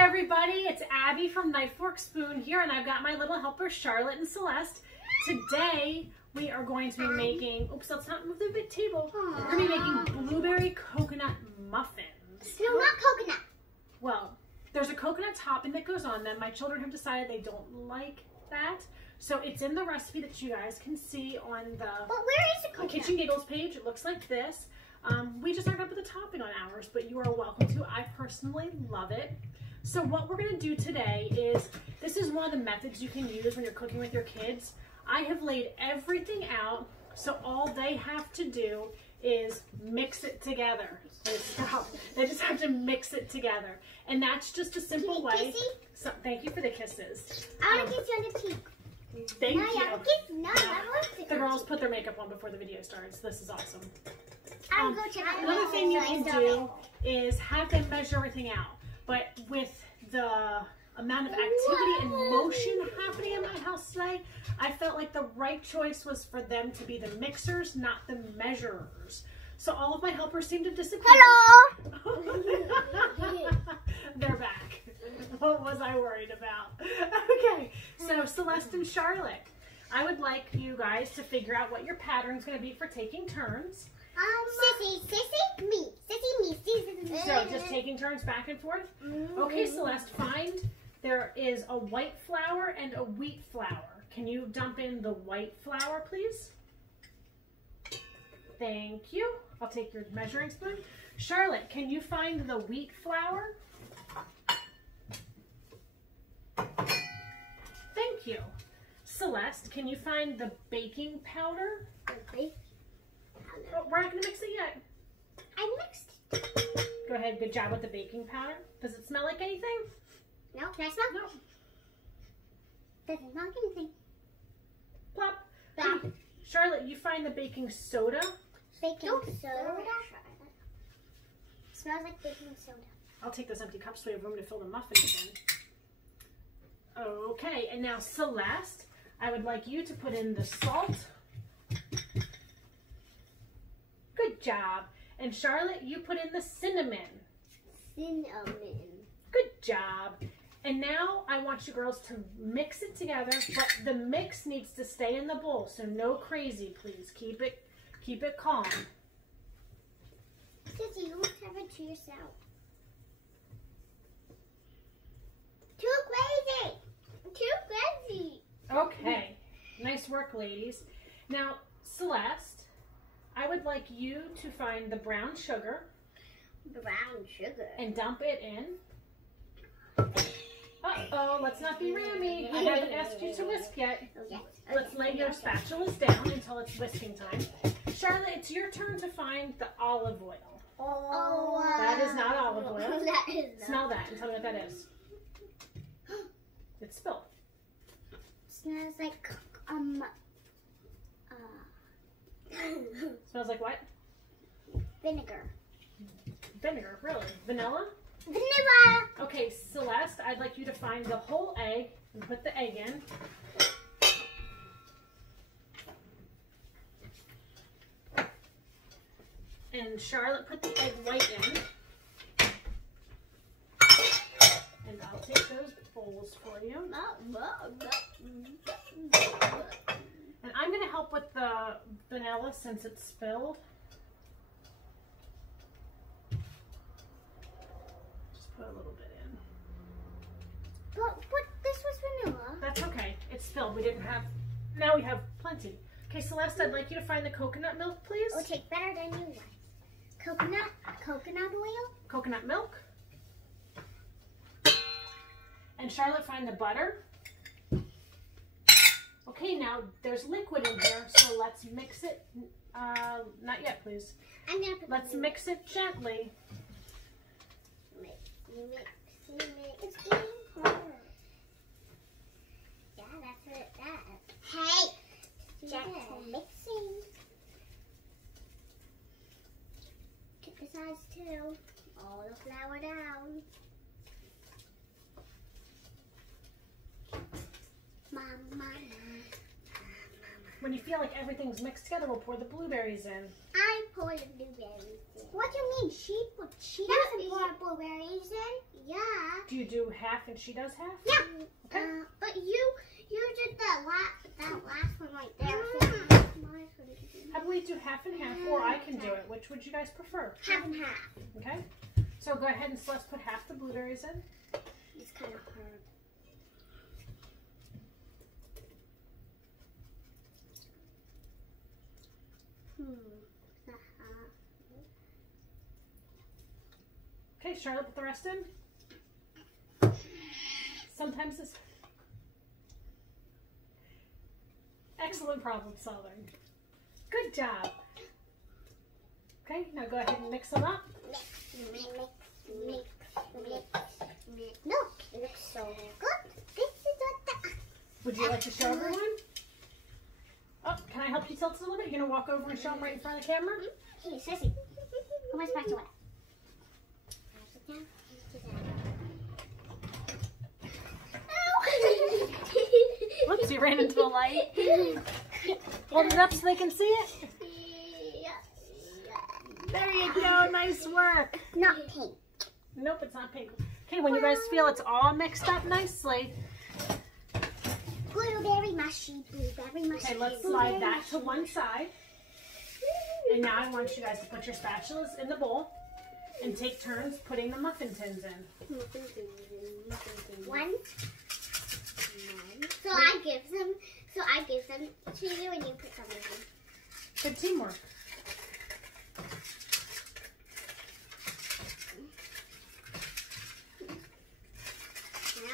everybody, it's Abby from Knife Fork Spoon here, and I've got my little helpers Charlotte and Celeste. Today we are going to be making, oops, let's not move the big table. We're going to be making blueberry coconut muffins. No, not coconut. Well, there's a coconut topping that goes on them. My children have decided they don't like that. So it's in the recipe that you guys can see on the where is the coconut? Kitchen Giggles page. It looks like this. We just aren't going to put the topping on ours, but you are welcome to. I personally love it. So what we're going to do today is, this is one of the methods you can use when you're cooking with your kids. I have laid everything out, so all they have to do is mix it together. They just have to mix it together. And that's just a simple way. So, thank you for the kisses. I want to kiss you on the cheek. Thank you. The The girls put their makeup on before the video starts. This is awesome. I'll go check out Another thing you can do is have them measure everything out. But with the amount of activity and motion happening in my house today, I felt like the right choice was for them to be the mixers, not the measurers. So all of my helpers seem to disappear. Hello! They're back. What was I worried about? Okay, so Celeste and Charlotte, I would like you guys to figure out what your pattern is going to be for taking turns. Sissy, me. So just taking turns back and forth? Okay, Celeste, there is a white flour and a wheat flour. Can you dump in the white flour, please? Thank you. I'll take your measuring spoon. Charlotte, can you find the wheat flour? Thank you. Celeste, can you find the baking powder? Oh, we're not going to mix it yet. I mixed. Go ahead. Good job with the baking powder. Does it smell like anything? No. Can I smell? No. Doesn't smell like anything. Plop. Plop. Charlotte, you find the baking soda? Baking soda? Smells like baking soda. I'll take those empty cups so we have room to fill the muffins in. Okay, and now Celeste, I would like you to put in the salt. Good job. And Charlotte, you put in the cinnamon. Good job. And now I want you girls to mix it together, but the mix needs to stay in the bowl, so no crazy, please. Keep it calm. Sissy, you must have it to yourself. Too crazy. Too crazy. Okay. Nice work, ladies. Now, Celeste, I would like you to find the brown sugar. Brown sugar. And dump it in. Uh-oh, let's not be rammy. I haven't asked you to whisk yet. Okay. Let's lay your spatulas down until it's whisking time. Charlotte, it's your turn to find the olive oil. Oh, that is not olive oil. That is not. Smell that and tell me what that is. It's spilled. Smells like Smells like what? vinegar. Vinegar, really? Vanilla? Vanilla. Okay, Celeste, I'd like you to find the whole egg and put the egg in. And Charlotte, put the egg white in. And I'll take those bowls for you. And I'm going to help with the vanilla since it's spilled. Just put a little bit in. But this was vanilla. That's okay. It's spilled. We didn't have... Now we have plenty. Okay, Celeste, I'd like you to find the coconut milk, please. Oh, take better than you want. Coconut oil. Coconut milk. And Charlotte, find the butter. Okay, now there's liquid in here, so let's mix it. Not yet, please. I'm gonna put. Let's mix it gently. It's getting hard. Yeah, that's what it does. Hey, gentle mixing. Get the size too. All the flour down. Mama. When you feel like everything's mixed together, we'll pour the blueberries in. I pour the blueberries in. What do you mean? She doesn't pour blueberries in. Yeah. Do you do half and she does half? Yeah. Okay. But you did that last one right there. I believe do half and half, or I can do it. Which would you guys prefer? Half and half. Okay. So go ahead and let's put half the blueberries in. It's kind of hard. Okay, Charlotte, put the rest in. Sometimes this. Excellent problem solving. Good job. Okay, now go ahead and mix them up. Mix. Look, it looks so good. This is what the... Would you like to show everyone? Oh, can I help you tilt it a little bit? You're going to walk over and show them right in front of the camera? Hey, Sissy. How much back to what? Whoops, you ran into the light. Hold it up so they can see it. There you go. Nice work. Not pink. Nope, it's not pink. Okay, when you guys feel it's all mixed up nicely. Blueberry mushy, blueberry mushy. Okay, let's slide that to one side. And now I want you guys to put your spatulas in the bowl and take turns putting the muffin tins in. One. So I give them to you and you put some in them. Good teamwork.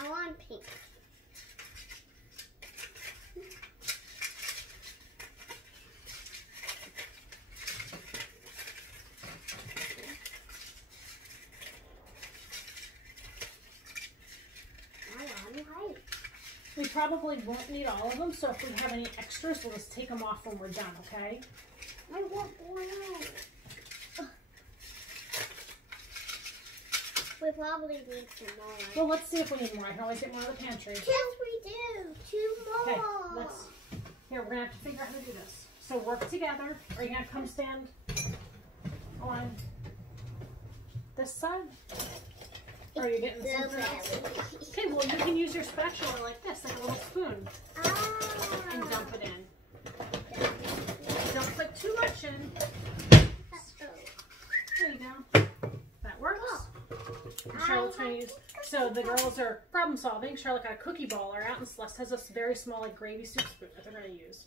Now on pink. We probably won't need all of them, so if we have any extras, we'll just take them off when we're done, okay? I want brown. We probably need some more. Well, let's see if we need more. I can always get more in the pantry. Yes, we do. 2 more. Okay, here, we're going to have to figure out how to do this. So work together. Are you going to come stand on this side? Or are you getting something else? Okay, well, you can use your spatula like this, like a little spoon, and dump it in. Don't put too much in. There you go. That works. And Charlotte's going to use, so the girls are problem solving. Charlotte got a cookie baller out, and Celeste has a very small like gravy soup spoon that they're going to use.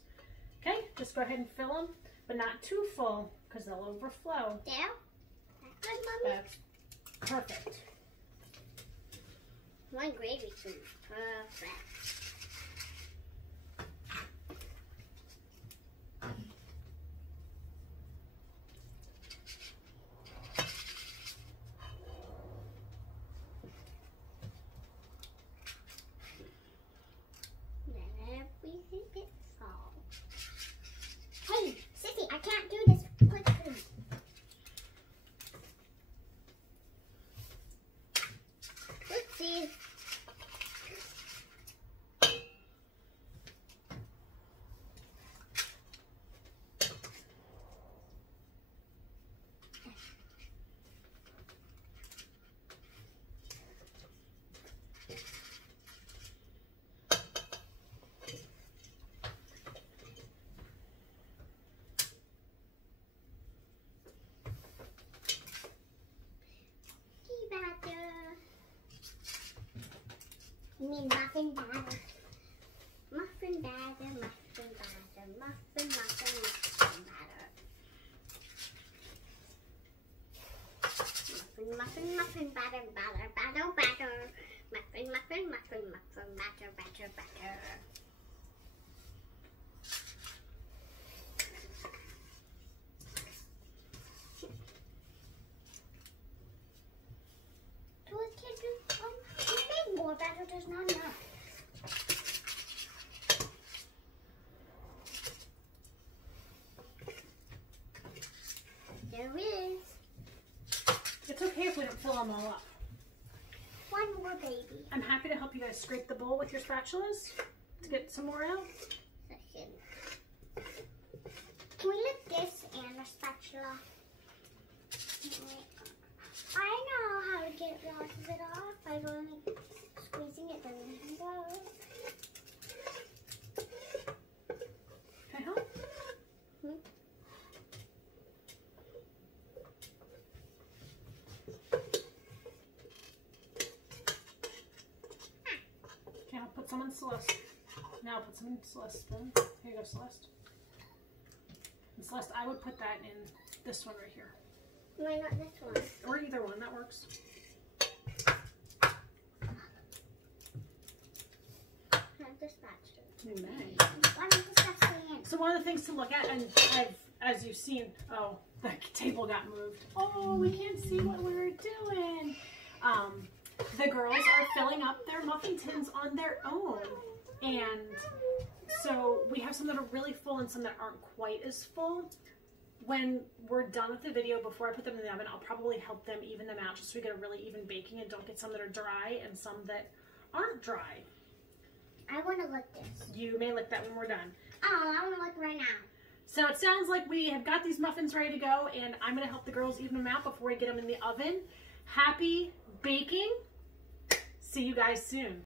Okay, just go ahead and fill them, but not too full because they'll overflow. There? That's good, Mommy. That's perfect. One gravy soup. Perfect. Hey, Sissy, I can't do this quickly. Oopsie. You mean muffin batter. Muffin batter, muffin batter, muffin batter. Muffin batter, batter. Muffin batter. More batter, there's not enough. There is. It's okay if we don't fill them all up. One more, baby. I'm happy to help you guys scrape the bowl with your spatulas to get some more out. Can we lift this and a spatula? I know how to get lots of it off. I've only Celeste. Now put some in Celeste's spoon. Here you go, Celeste. And Celeste, I would put that in this one right here. Why not this one? Or either one, that works. Not this spatula. You may. Why not this spatula in? So one of the things to look at, and as you've seen, oh, the table got moved. Oh, we can't see what we were doing. The girls are filling up their muffin tins on their own. And so we have some that are really full and some that aren't quite as full. When we're done with the video, before I put them in the oven, I'll probably help them even them out just so we get a really even baking and don't get some that are dry and some that aren't dry. I want to lick this. You may lick that when we're done. Oh, I want to lick right now. So it sounds like we have got these muffins ready to go, and I'm going to help the girls even them out before we get them in the oven. Happy baking. See you guys soon.